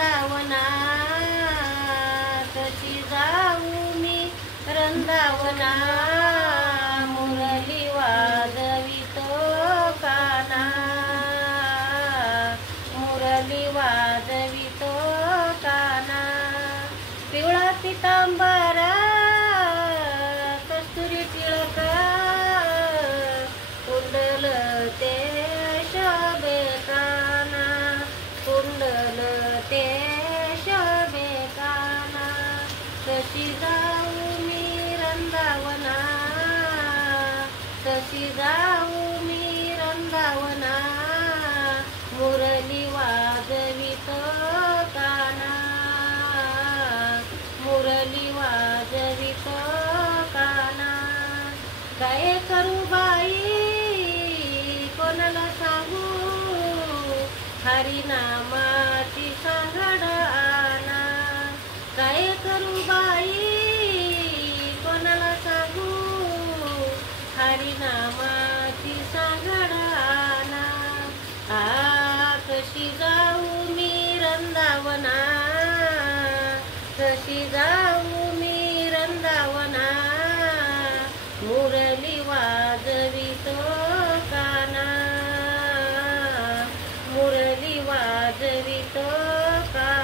रंदावना कशी जाऊ मी रंदावना मुरली वाजवितो काना मुरली वाजवितो काना पिवळा पितांबरा कस्तुरी टिळक कुंडल ते शोभे काना कुंडल ते शोभे काना कशी जाऊ मी रंदावना कशी जाऊ मी रंदावना मुरली वाजवितो काना मुरली वाजवितो काना काय करू बाई कोणाला सांगू हरिनामाची सांगड आना काय करू बाई कोणाला सांगू हरिनामाची सांगड आना कशी जाऊ मी रंदावना कशी जाऊ मी रंदावना मुरली वाजवितो काना मुरली वाजवितो काना